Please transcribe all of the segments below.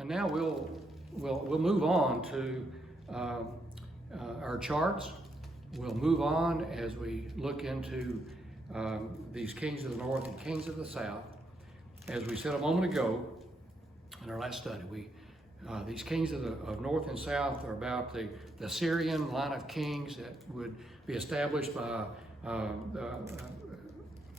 And now we'll move on to our charts. We'll move on as we look into these kings of the north and kings of the south. As we said a moment ago in our last study, these kings of north and south are about the Syrian line of kings that would be established by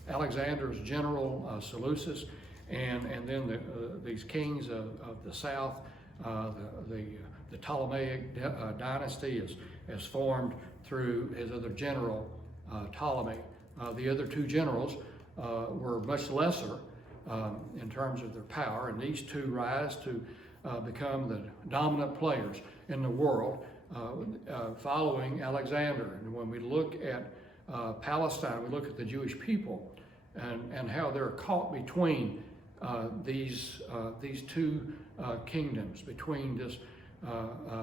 Alexander's general Seleucus, and then these kings of the south, the Ptolemaic dynasty is formed through his other general, Ptolemy. The other two generals were much lesser in terms of their power, and these two rise to become the dominant players in the world following Alexander. And when we look at Palestine, we look at the Jewish people and how they're caught between these two kingdoms, between this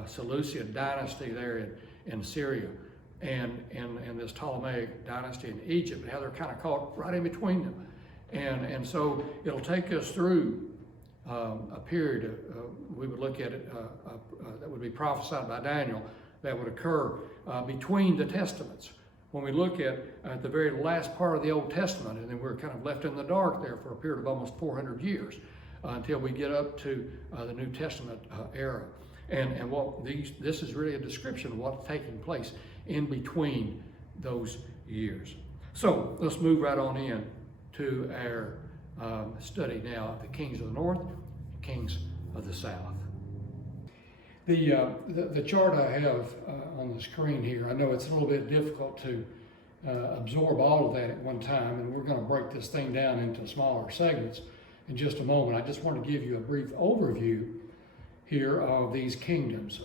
Seleucid dynasty there in Syria and this Ptolemaic dynasty in Egypt, and how they're kind of caught right in between them. And so it'll take us through a period, we would look at it, that would be prophesied by Daniel, that would occur between the Testaments. When we look at the very last part of the Old Testament, and then we're kind of left in the dark there for a period of almost 400 years until we get up to the New Testament era. And this is really a description of what's taking place in between those years. So let's move right on in to our study now of the kings of the north, kings of the south. The chart I have on the screen here, I know it's a little bit difficult to absorb all of that at one time, and we're going to break this thing down into smaller segments in just a moment. I just want to give you a brief overview here of these kingdoms,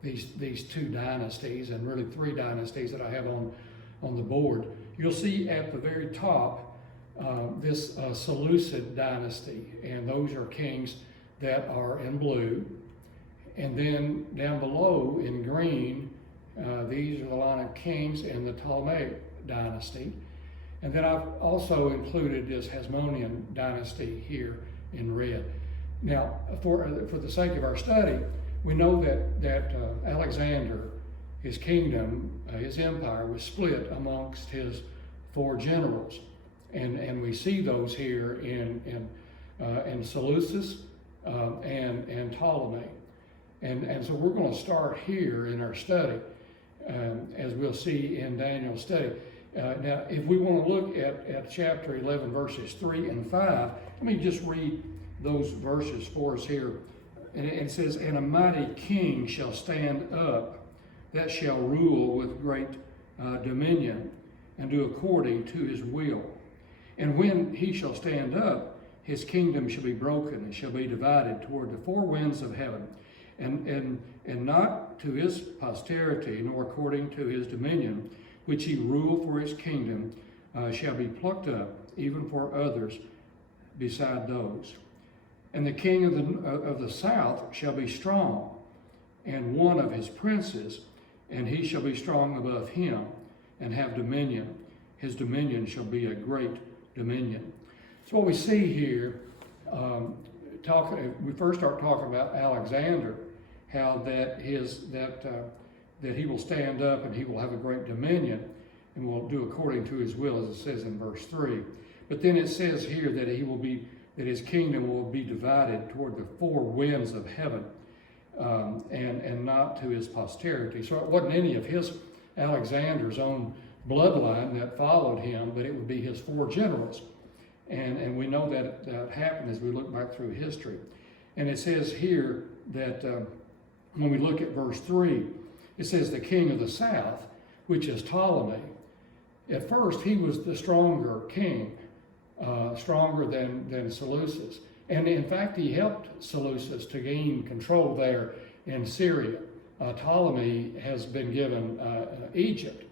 these two dynasties, and really three dynasties that I have on the board. You'll see at the very top this Seleucid dynasty, and those are kings that are in blue. And then down below in green, these are the line of kings in the Ptolemaic dynasty. And then I've also included this Hasmonean dynasty here in red. Now, for the sake of our study, we know that Alexander, his kingdom, his empire was split amongst his four generals. And we see those here in Seleucus and Ptolemy. And so we're going to start here in our study, as we'll see in Daniel's study. Now, if we want to look at chapter 11, verses 3 and 5, let me just read those verses for us here. And it says, "And a mighty king shall stand up, that shall rule with great dominion, and do according to his will. And when he shall stand up, his kingdom shall be broken, and shall be divided toward the four winds of heaven. And not to his posterity, nor according to his dominion, which he ruled for his kingdom, shall be plucked up, even for others beside those. And the king of the south shall be strong, and one of his princes, and he shall be strong above him, and have dominion. His dominion shall be a great dominion." So what we see here, we first start talking about Alexander, how that he will stand up and he will have a great dominion and will do according to his will, as it says in verse 3. But then it says here that his kingdom will be divided toward the four winds of heaven, and not to his posterity. So it wasn't any of Alexander's own bloodline that followed him, but it would be his four generals. And we know that happened as we look back through history. And it says here that when we look at verse 3, it says the king of the south, which is Ptolemy. At first, he was the stronger king, stronger than Seleucus. And in fact, he helped Seleucus to gain control there in Syria. Ptolemy has been given Egypt,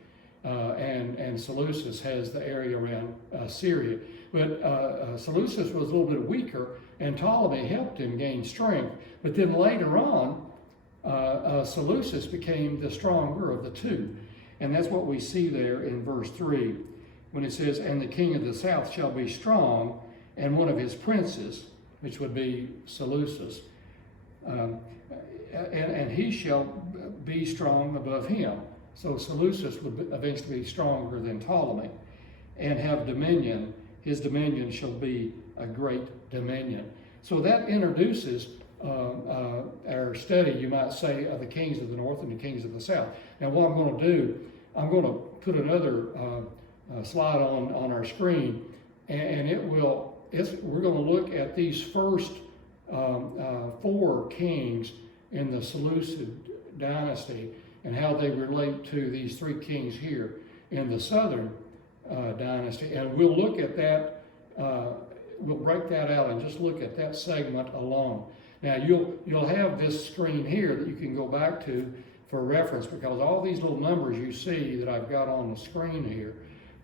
and Seleucus has the area around Syria. But Seleucus was a little bit weaker, and Ptolemy helped him gain strength. But then later on, Seleucus became the stronger of the two. And that's what we see there in verse 3, when it says, "And the king of the south shall be strong, and one of his princes," which would be Seleucus, and he shall be strong above him. So Seleucus would eventually be stronger than Ptolemy and have dominion. His dominion shall be a great dominion. So that introduces our study, you might say, of the kings of the north and the kings of the south. Now what I'm going to do, I'm going to put another slide on our screen, and we're going to look at these first 4 kings in the Seleucid dynasty and how they relate to these 3 kings here in the southern dynasty. And we'll look at that, we'll break that out and just look at that segment alone. Now you'll have this screen here that you can go back to for reference, because all these little numbers you see that I've got on the screen here,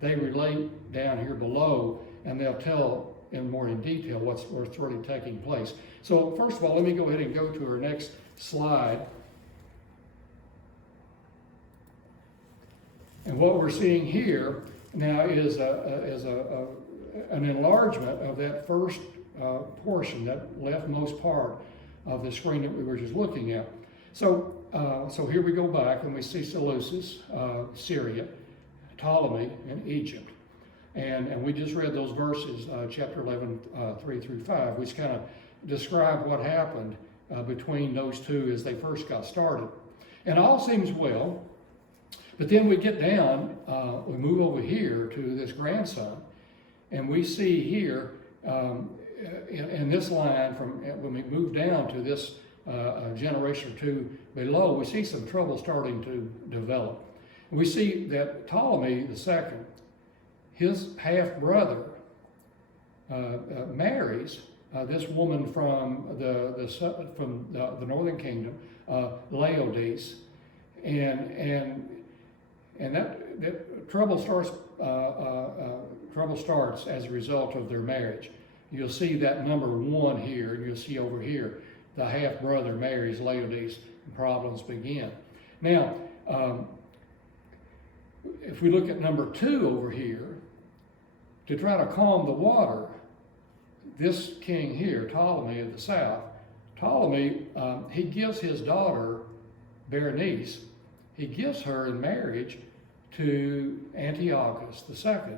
they relate down here below, and they'll tell more in detail what's really taking place. So first of all, let me go ahead and go to our next slide. And what we're seeing here now is an enlargement of that first portion, that leftmost part of the screen that we were just looking at. So here we go back and we see Seleucus, Syria, Ptolemy, and Egypt. And we just read those verses, chapter 11, 3 through 5, which kind of describe what happened between those two as they first got started. And all seems well, but then we get down, we move over here to this grandson, and we see here in this line, from when we move down to this generation or two below, we see some trouble starting to develop. We see that Ptolemy II, his half-brother, marries this woman from the northern kingdom, Laodice, and that trouble starts as a result of their marriage. You'll see that number 1 here, and you'll see over here, the half-brother marries Laodice, and problems begin. Now, if we look at number 2 over here, to try to calm the water, this king here, Ptolemy of the south, Ptolemy, he gives his daughter, Berenice, he gives her in marriage to Antiochus II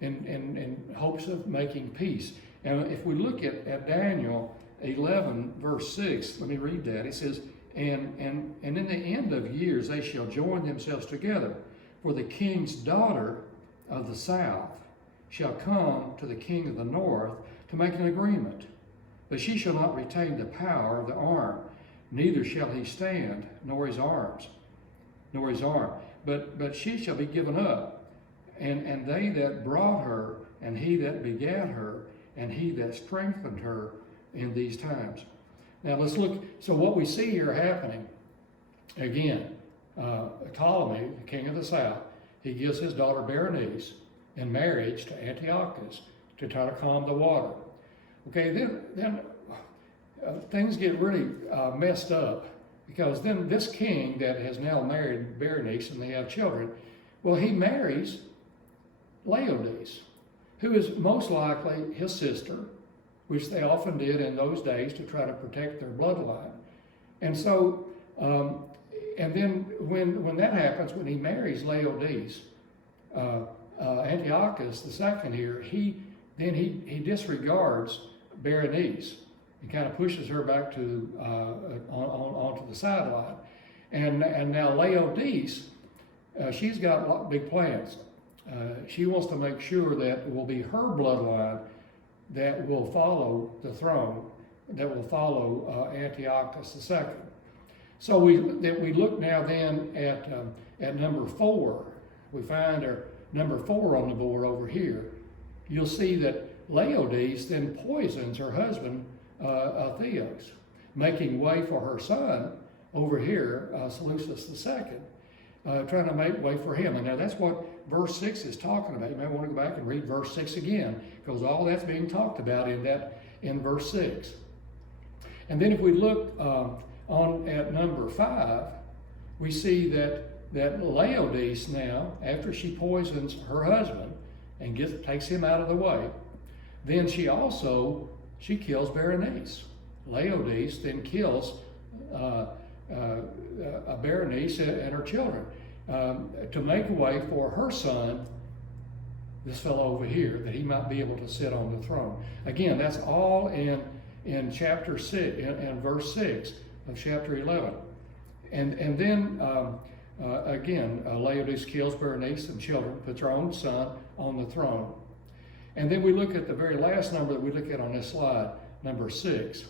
in hopes of making peace. And if we look at Daniel 11, verse 6, let me read that. It says, and in the end of years they shall join themselves together, for the king's daughter of the south shall come to the king of the north to make an agreement. But she shall not retain the power of the arm, neither shall he stand, nor his arm. But she shall be given up, and they that brought her, and he that begat her, and he that strengthened her in these times. Now let's look. So what we see here happening, again, Ptolemy, the king of the south, he gives his daughter Berenice in marriage to Antiochus to try to calm the water. Okay, then things get really messed up, because then this king that has now married Berenice and they have children, well, he marries Laodice, who is most likely his sister, which they often did in those days to try to protect their bloodline. And so, and then when that happens, when he marries Laodice, Antiochus II here, he disregards Berenice and kind of pushes her back to onto the sideline. And now Laodice, she's got a lot of big plans. She wants to make sure that it will be her bloodline that will follow the throne, that will follow Antiochus II. So we look now then at number 4. We find our number 4 on the board over here. You'll see that Laodice then poisons her husband, Theos, making way for her son over here, Seleucus II, trying to make way for him. And now that's what verse 6 is talking about. You may want to go back and read verse 6 again, because all that's being talked about in verse 6. And then if we look at number 5, we see that Laodice now, after she poisons her husband and takes him out of the way, then she kills Berenice. Laodice then kills Berenice and her children to make a way for her son, this fellow over here, that he might be able to sit on the throne. Again, that's all in chapter 6, in verse 6 of chapter 11. And then again, Laodice kills Berenice and children, puts her own son on the throne. And then we look at the very last number that we look at on this slide, number 6.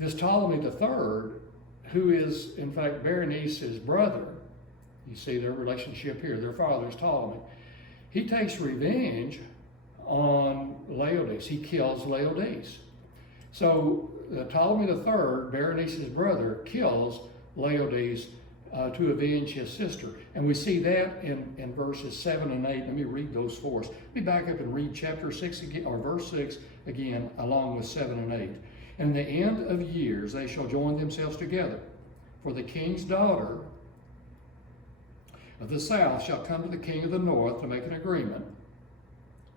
This Ptolemy III, who is in fact Berenice's brother, you see their relationship here, their father is Ptolemy. He takes revenge on Laodice. He kills Laodice. So Ptolemy III, Berenice's brother, kills Laodice to avenge his sister. And we see that in verses 7 and 8. Let me read those for us. Let me back up and read chapter 6 again, or verse 6 again, along with 7 and 8. And in the end of years they shall join themselves together, for the king's daughter of the south shall come to the king of the north to make an agreement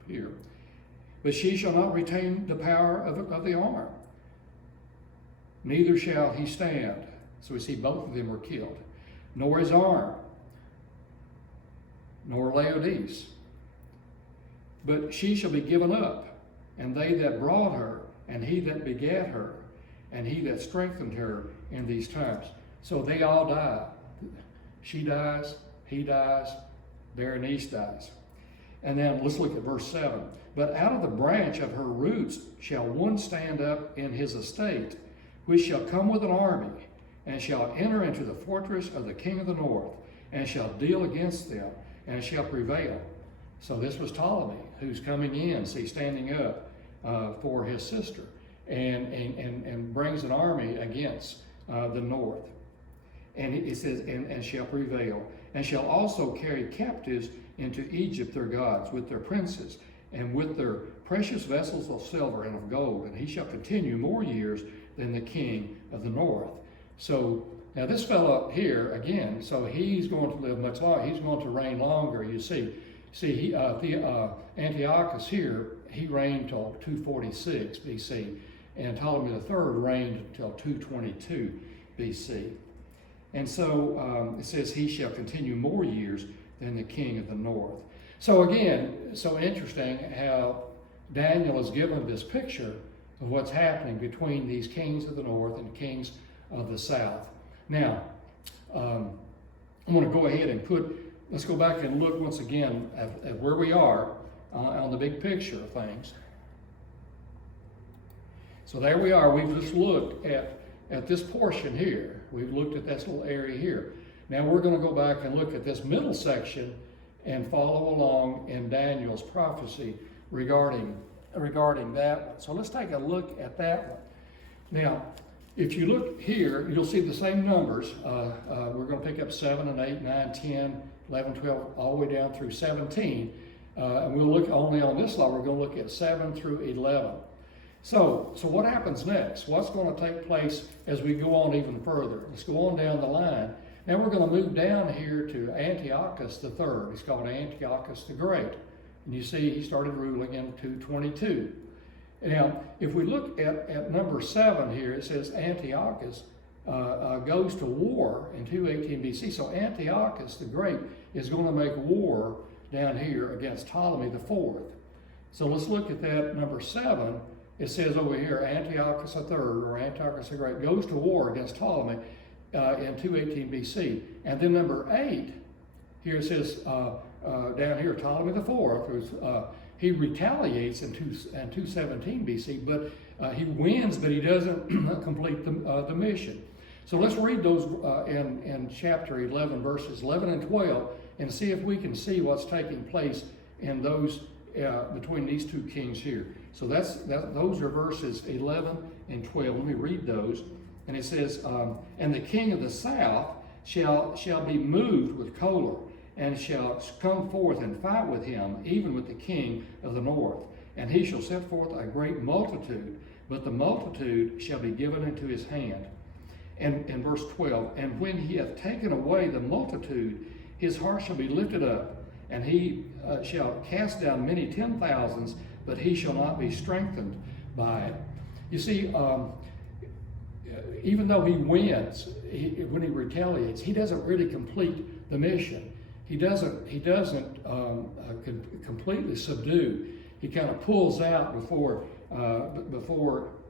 here. But she shall not retain the power of the arm, neither shall he stand. So we see both of them were killed. Nor his arm, nor Laodice. But she shall be given up, and they that brought her, and he that begat her, and he that strengthened her in these times. So they all die. She dies, he dies, Berenice dies. And then let's look at verse 7. But out of the branch of her roots shall one stand up in his estate, which shall come with an army, and shall enter into the fortress of the king of the north, and shall deal against them, and shall prevail. So this was Ptolemy, who's coming in, see, standing up for his sister, and brings an army against the north. And it says, and shall prevail, and shall also carry captives into Egypt their gods, with their princes, and with their precious vessels of silver and of gold, and he shall continue more years than the king of the north. So now this fellow here, again, so he's going to live much longer. He's going to reign longer, you see. See, Antiochus here, he reigned till 246 BC, and Ptolemy III reigned until 222 BC. And so it says he shall continue more years than the king of the north. So again, so interesting how Daniel is given this picture of what's happening between these kings of the north and kings of the south. Now, I'm going to go ahead and let's go back and look once again at where we are on the big picture of things. So there we are. We've just looked at this portion here. We've looked at this little area here. Now we're going to go back and look at this middle section and follow along in Daniel's prophecy regarding that one. So let's take a look at that one. Now, if you look here, you'll see the same numbers. We're going to pick up 7 and 8, 9, 10, 11, 12, all the way down through 17. And we'll look only on this slide, we're going to look at 7 through 11. So what happens next? What's going to take place as we go on even further? Let's go on down the line. Now we're going to move down here to Antiochus III. He's called Antiochus the Great. And you see he started ruling in 222. Now, if we look at number 7 here, it says Antiochus goes to war in 218 BC. So Antiochus the Great is going to make war down here against Ptolemy IV. So let's look at that number 7. It says over here, Antiochus III, or Antiochus the Great, goes to war against Ptolemy in 218 BC. And then number 8, here it says, down here, Ptolemy IV, he retaliates in 217 BC, but he wins, but he doesn't complete the mission. So let's read those in chapter 11, verses 11 and 12, and see if we can see what's taking place in those between these two kings here. So those are verses 11 and 12. Let me read those. And it says, and the king of the south shall be moved with choler, and shall come forth and fight with him, even with the king of the north. And he shall set forth a great multitude, but the multitude shall be given into his hand. And in verse 12, and when he hath taken away the multitude, his heart shall be lifted up, and he shall cast down many 10,000s, but he shall not be strengthened by it. You see, even though he wins, when he retaliates, he doesn't really complete the mission. He doesn't completely subdue. He kind of pulls out before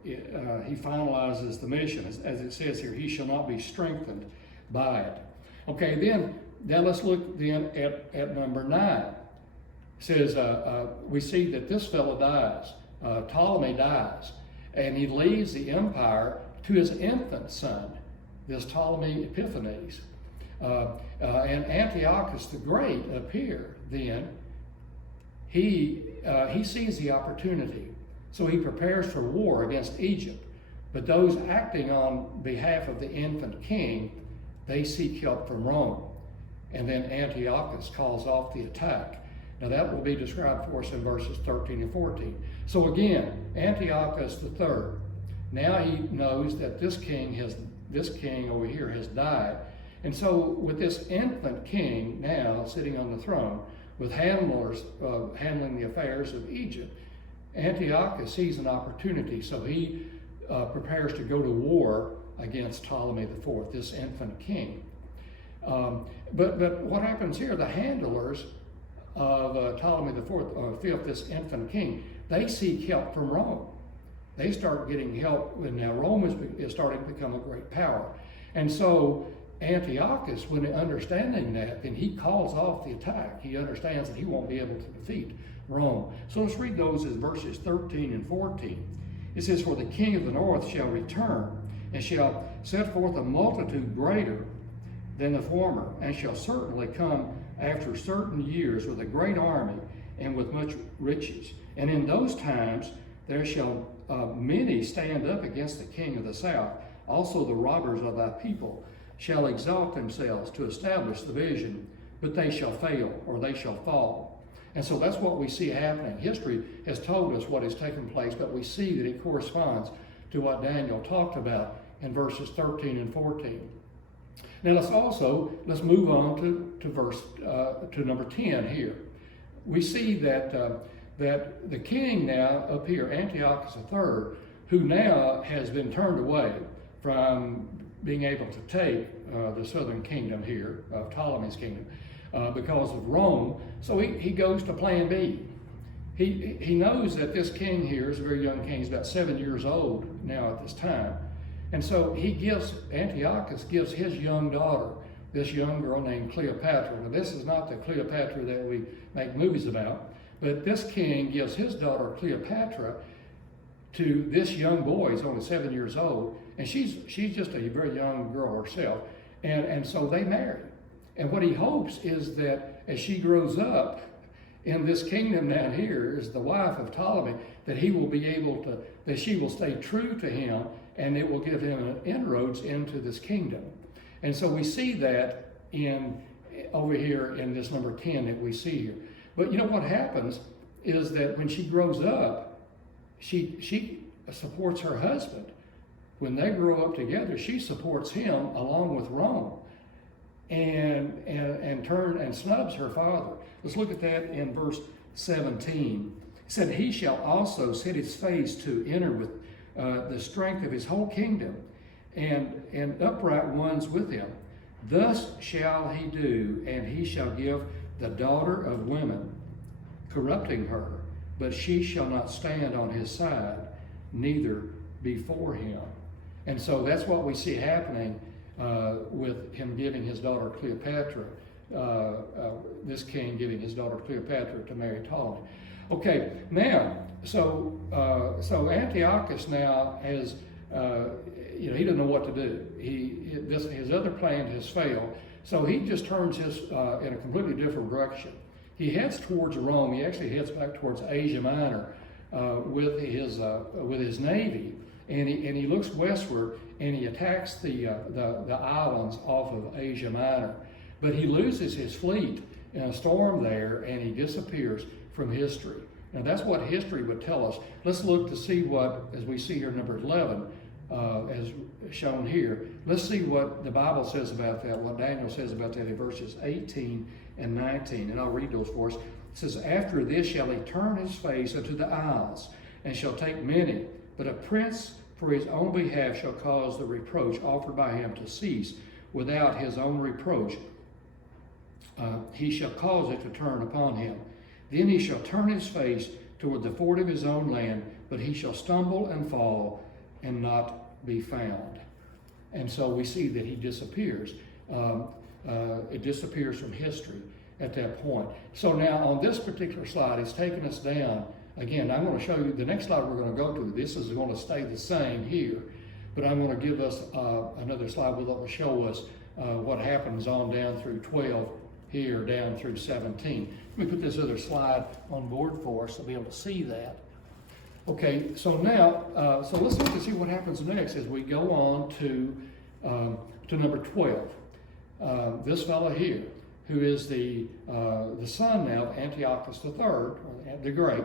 he finalizes the mission. As it says here, he shall not be strengthened by it. Okay, then let's look then at number 9. It says, we see that this fellow dies. Ptolemy dies, and he leaves the empire to his infant son, this Ptolemy Epiphanes. And Antiochus the Great up here, then, he sees the opportunity. So he prepares for war against Egypt. But those acting on behalf of the infant king, they seek help from Rome. And then Antiochus calls off the attack. Now that will be described for us in verses 13 and 14. So again, Antiochus III, now he knows that this king over here has died. And so with this infant king now sitting on the throne, with handlers handling the affairs of Egypt, Antiochus sees an opportunity. So he prepares to go to war against Ptolemy IV, this infant king. But what happens here, the handlers of Ptolemy IV, this infant king, they seek help from Rome. They start getting help, and now Rome is starting to become a great power. And so Antiochus, when understanding that, then he calls off the attack. He understands that he won't be able to defeat Rome. So let's read those as verses 13 and 14. It says, for the king of the north shall return, and shall set forth a multitude greater than the former, and shall certainly come after certain years with a great army and with much riches. And in those times there shall many stand up against the king of the south. Also the robbers of thy people shall exalt themselves to establish the vision, but they shall fail, or they shall fall. And so that's what we see happening. History has told us what has taken place, but we see that it corresponds to what Daniel talked about in verses 13 and 14. Now let's move on to number 10 here. We see that the king now up here, Antiochus III, who now has been turned away from being able to take the southern kingdom here, of Ptolemy's kingdom, because of Rome. So he goes to plan B. He knows that this king here is a very young king. He's about 7 years old now at this time. And so Antiochus gives his young daughter, this young girl named Cleopatra. Now this is not the Cleopatra that we make movies about, but this king gives his daughter Cleopatra to this young boy. He's only 7 years old, and she's just a very young girl herself. And so they marry. And what he hopes is that as she grows up in this kingdom down here, as the wife of Ptolemy, that he will be able to, that she will stay true to him, and it will give him an inroads into this kingdom. And so we see that over here in this number 10 that we see here. But you know what happens is that when she grows up, she supports her husband. When they grow up together, she supports him along with Rome, and snubs her father. Let's look at that in verse 17. It said, he shall also set his face to enter with the strength of his whole kingdom, and upright ones with him. Thus shall he do, and he shall give the daughter of women, corrupting her, but she shall not stand on his side, neither before him. And so that's what we see happening with him giving his daughter Cleopatra, this king giving his daughter Cleopatra to marry Ptolemy. Okay, now, so Antiochus now has, he doesn't know what to do. His other plan has failed, so he just turns in a completely different direction. He heads towards Rome. He actually heads back towards Asia Minor with his navy, and he looks westward and he attacks the islands off of Asia Minor. But he loses his fleet in a storm there, and he disappears from history. Now that's what history would tell us. Let's look to see what, as we see here, number 11, as shown here. Let's see what the Bible says about that, what Daniel says about that in verses 18 and 19. And I'll read those for us. It says, after this shall he turn his face unto the isles, and shall take many. But a prince for his own behalf shall cause the reproach offered by him to cease without his own reproach. He shall cause it to turn upon him. Then he shall turn his face toward the ford of his own land, but he shall stumble and fall and not be found. And so we see that he disappears. It disappears from history at that point. So now on this particular slide, it's taking us down. Again, I'm going to show you the next slide we're going to go to. This is going to stay the same here, but I'm going to give us another slide that will show us what happens on down through 12 here, down through 17. Let me put this other slide on board for us to be able to see that. Okay, so now, so let's look to see what happens next as we go on to number 12. This fellow here, who is the son now of Antiochus III, the Great.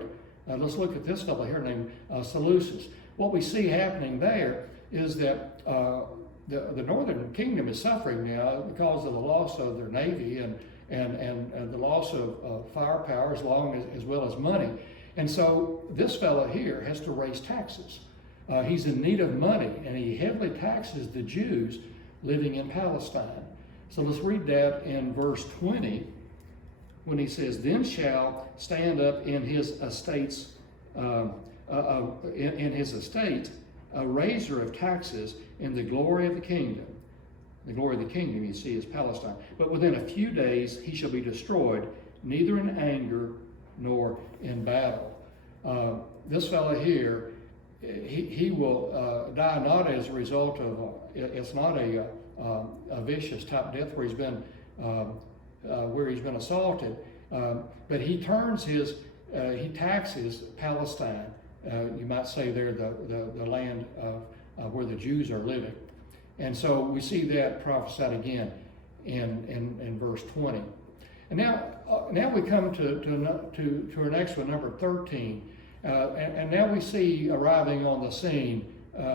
Let's look at this fellow here named Seleucus. What we see happening there is that the northern kingdom is suffering now because of the loss of their navy and the loss of firepower as well as money. And so this fellow here has to raise taxes. He's in need of money, and he heavily taxes the Jews living in Palestine. So let's read that in verse 20 when he says, "Then shall stand up in his estates, a raiser of taxes in the glory of the kingdom." The glory of the kingdom, you see, is Palestine. "But within a few days he shall be destroyed, neither in anger nor in battle." This fellow here, he will die not as a result of, it's not a vicious type death where he's been assaulted, but he turns he taxes Palestine, you might say there, the land where the Jews are living. And so we see that prophesied again in verse 20. And now we come to our next one, number 13. And now we see arriving on the scene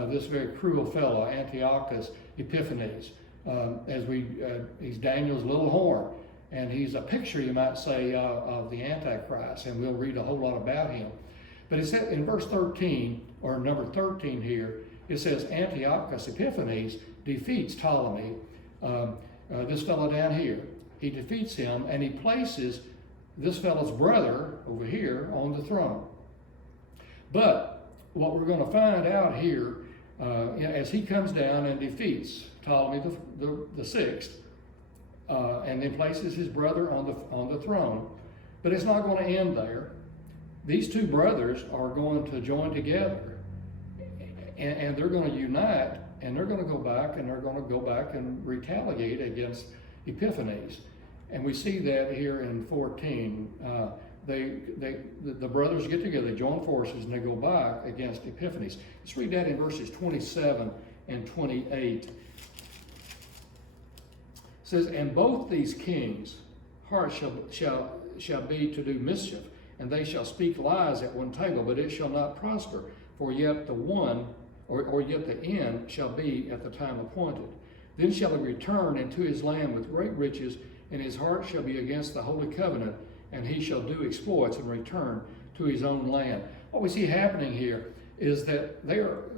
this very cruel fellow, Antiochus Epiphanes. He's Daniel's little horn, and he's a picture, you might say, of the Antichrist, and we'll read a whole lot about him. But it said in verse 13, or number 13 here, it says Antiochus Epiphanes defeats Ptolemy, this fellow down here. He defeats him, and he places this fellow's brother over here on the throne. But what we're going to find out here, as he comes down and defeats Ptolemy the sixth, and then places his brother on the throne, but it's not going to end there. These two brothers are going to join together, and they're going to unite, and they're going to go back and retaliate against Epiphanes. And we see that here in 14. The brothers get together, they join forces, and they go back against Epiphanes. Let's read that in verses 27 and 28. It says, "And both these kings' hearts shall be to do mischief, and they shall speak lies at one table, but it shall not prosper, for yet the one, or yet the end shall be at the time appointed. Then shall he return into his land with great riches, and his heart shall be against the holy covenant, and he shall do exploits and return to his own land." What we see happening here is that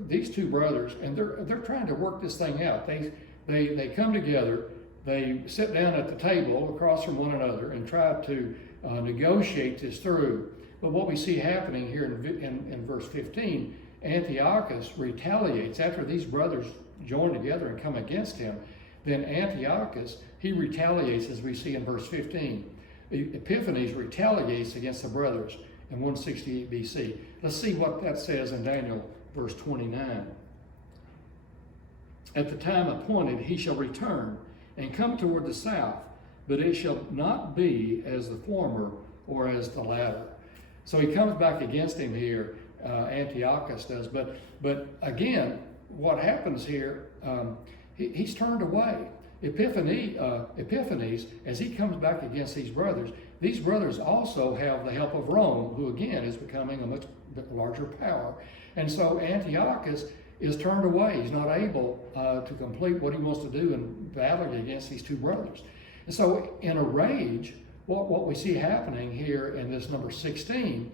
these two brothers, and they're trying to work this thing out. They come together, they sit down at the table across from one another and try to negotiate this through. But what we see happening here in verse 15, Antiochus retaliates after these brothers join together and come against him. Then Antiochus, he retaliates, as we see in verse 15. Epiphanes retaliates against the brothers in 168 BC. Let's see what that says in Daniel verse 29. "At the time appointed he shall return and come toward the south, but it shall not be as the former or as the latter." So he comes back against him here, Antiochus does. But again, what happens here, he's turned away. Epiphanes, as he comes back against these brothers also have the help of Rome, who again is becoming a much larger power. And so Antiochus is turned away. He's not able to complete what he wants to do in battle against these two brothers. And so in a rage, what we see happening here in this number 16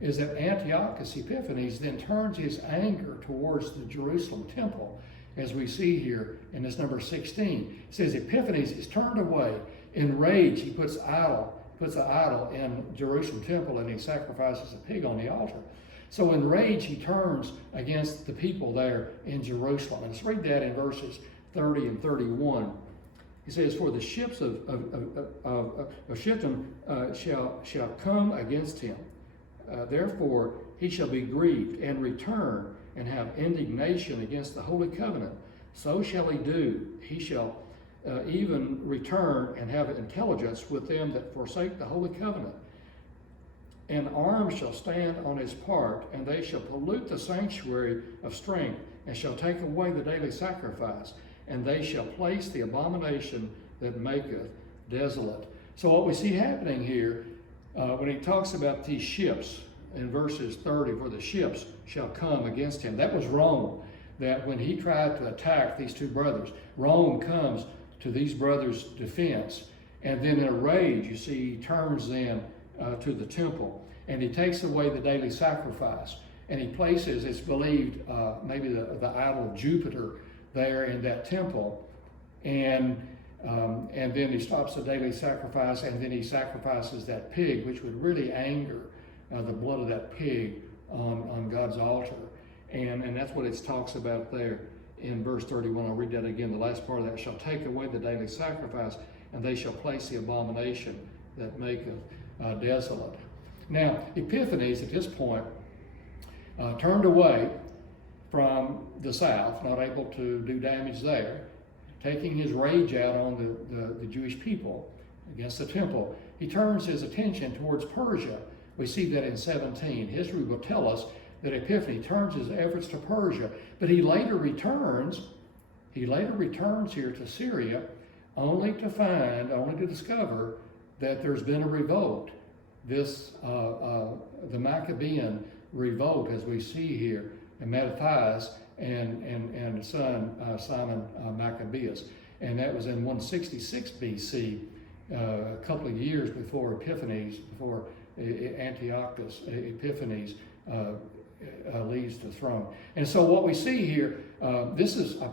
is that Antiochus Epiphanes then turns his anger towards the Jerusalem temple, as we see here in this number 16. It says Epiphanes is turned away. In rage, he puts an idol in Jerusalem temple, and he sacrifices a pig on the altar. So in rage, he turns against the people there in Jerusalem. And let's read that in verses 30 and 31. He says, "For the ships of Shittim shall come against him. Therefore he shall be grieved and return and have indignation against the holy covenant. So shall he do. He shall even return and have intelligence with them that forsake the holy covenant. And arms shall stand on his part, and they shall pollute the sanctuary of strength, and shall take away the daily sacrifice, and they shall place the abomination that maketh desolate." So what we see happening here, when he talks about these ships in verses 30, "For the ships shall come against him," that was Rome. That when he tried to attack these two brothers, Rome comes to these brothers' defense, and then in a rage, you see, he turns them to the temple, and he takes away the daily sacrifice, and he places, it's believed, maybe the idol of Jupiter there in that temple, and then he stops the daily sacrifice, and then he sacrifices that pig, which would really anger the blood of that pig on God's altar, and that's what it talks about there in verse 31. I'll read that again. The last part of that: "Shall take away the daily sacrifice, and they shall place the abomination that maketh desolate." Now, Epiphanes at this point turned away from the south, not able to do damage there, taking his rage out on the Jewish people against the temple. He turns his attention towards Persia. We see that in 17. History will tell us that Epiphany turns his efforts to Persia, but he later returns here to Syria, only to discover that there's been a revolt. This, the Maccabean revolt, as we see here, in Mattathias and son Simon Maccabeus. And that was in 166 BC, a couple of years before Antiochus Epiphanes leads the throne. And so what we see here, I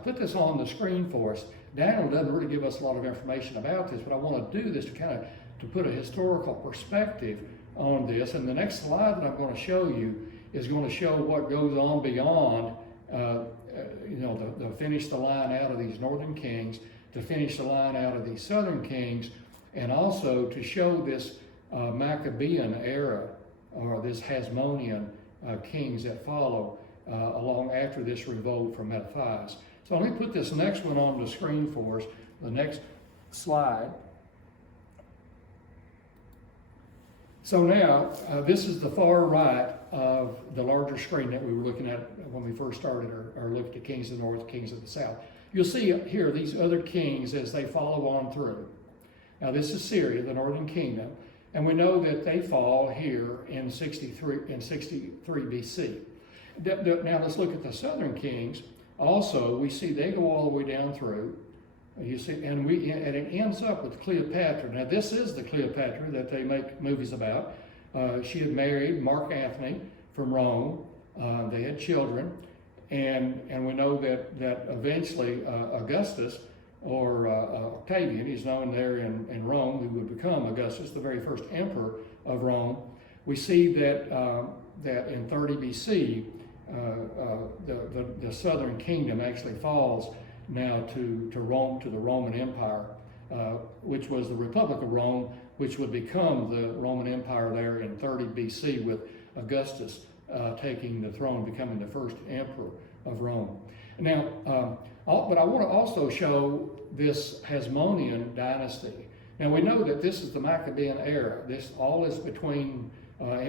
put this on the screen for us. Daniel doesn't really give us a lot of information about this, but I want to do this to put a historical perspective on this. And the next slide that I'm going to show you is going to show what goes on beyond, to finish the line out of these northern kings, to finish the line out of these southern kings, and also to show this Maccabean era, or this Hasmonean kings that follow along after this revolt from Mattathias. So let me put this next one on the screen for us, the next slide. So now, this is the far right of the larger screen that we were looking at when we first started or looked at kings of the north, kings of the south. You'll see here these other kings as they follow on through. Now this is Syria, the northern kingdom, and we know that they fall here in 63 BC. Now let's look at the southern kings. Also, we see they go all the way down through. You see, and it ends up with Cleopatra. Now this is the Cleopatra that they make movies about. She had married Mark Antony from Rome. They had children, and we know that eventually Augustus, or Octavian, he's known there in Rome, who would become Augustus, the very first emperor of Rome. We see that in 30 BC, the southern kingdom actually falls now to Rome, to the Roman Empire, which was the Republic of Rome, which would become the Roman Empire there in 30 BC with Augustus taking the throne, becoming the first emperor of Rome. Now, but I want to also show this Hasmonean dynasty. Now we know that this is the Maccabean era. This all is in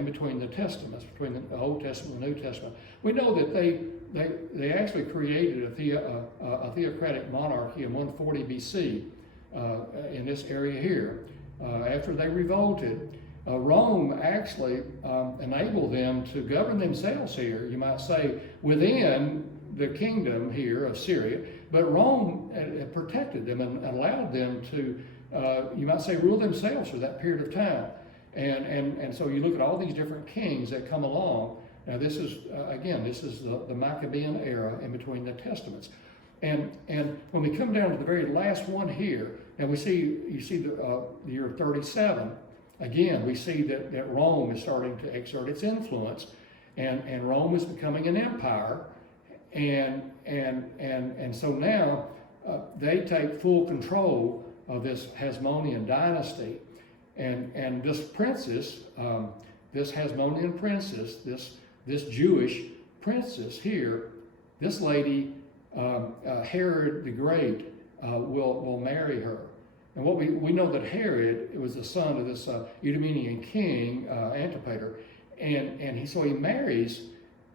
between the testaments, between the Old Testament and the New Testament. We know that they actually created a theocratic monarchy in 140 BC in this area here. After they revolted, Rome actually enabled them to govern themselves here, you might say, within the kingdom here of Syria, but Rome protected them and allowed them to, you might say, rule themselves for that period of time. And so you look at all these different kings that come along. Now this is, again, this is the Maccabean era in between the Testaments. And when we come down to the very last one here, and you see the year 37, again, we see that Rome is starting to exert its influence, and Rome is becoming an empire, and so now they take full control of this Hasmonean dynasty, and this princess, this Hasmonean princess, this Jewish princess here, this lady, Herod the Great, will marry her. And what we know that Herod was the son of this Edomenian king, Antipater, and so he marries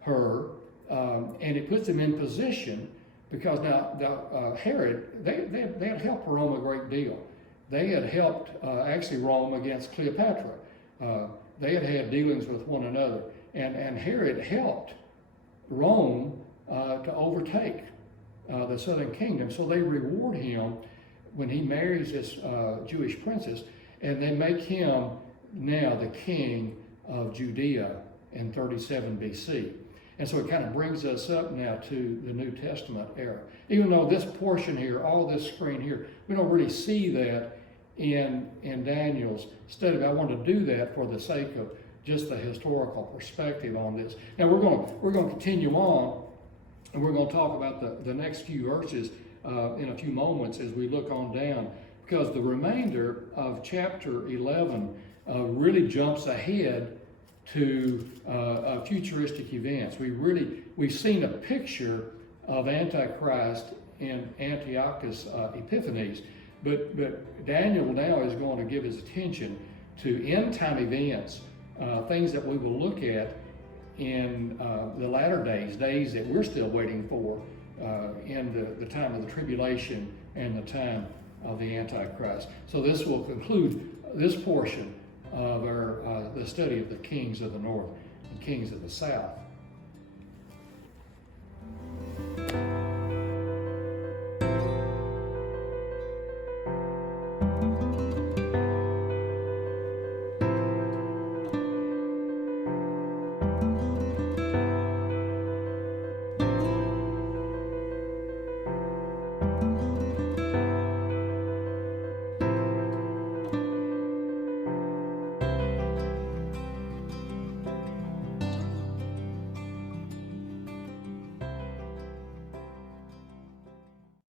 her, and it puts him in position, because now Herod, they had helped Rome a great deal. They had helped actually Rome against Cleopatra. They had had dealings with one another, and Herod helped Rome to overtake the southern kingdom. So they reward him when he marries this Jewish princess, and they make him now the king of Judea in 37 BC. And so it kind of brings us up now to the New Testament era. Even though this portion here, all this screen here, we don't really see that in Daniel's study. But I want to do that for the sake of just the historical perspective on this. Now we're going to continue on, and we're going to talk about the next few verses in a few moments as we look on down, because the remainder of chapter 11 really jumps ahead to futuristic events. We've seen a picture of Antichrist in Antiochus Epiphanes, but Daniel now is going to give his attention to end time events, things that we will look at in the latter days that we're still waiting for, in the time of the tribulation and the time of the Antichrist. So this will conclude this portion of the study of the kings of the north and kings of the south.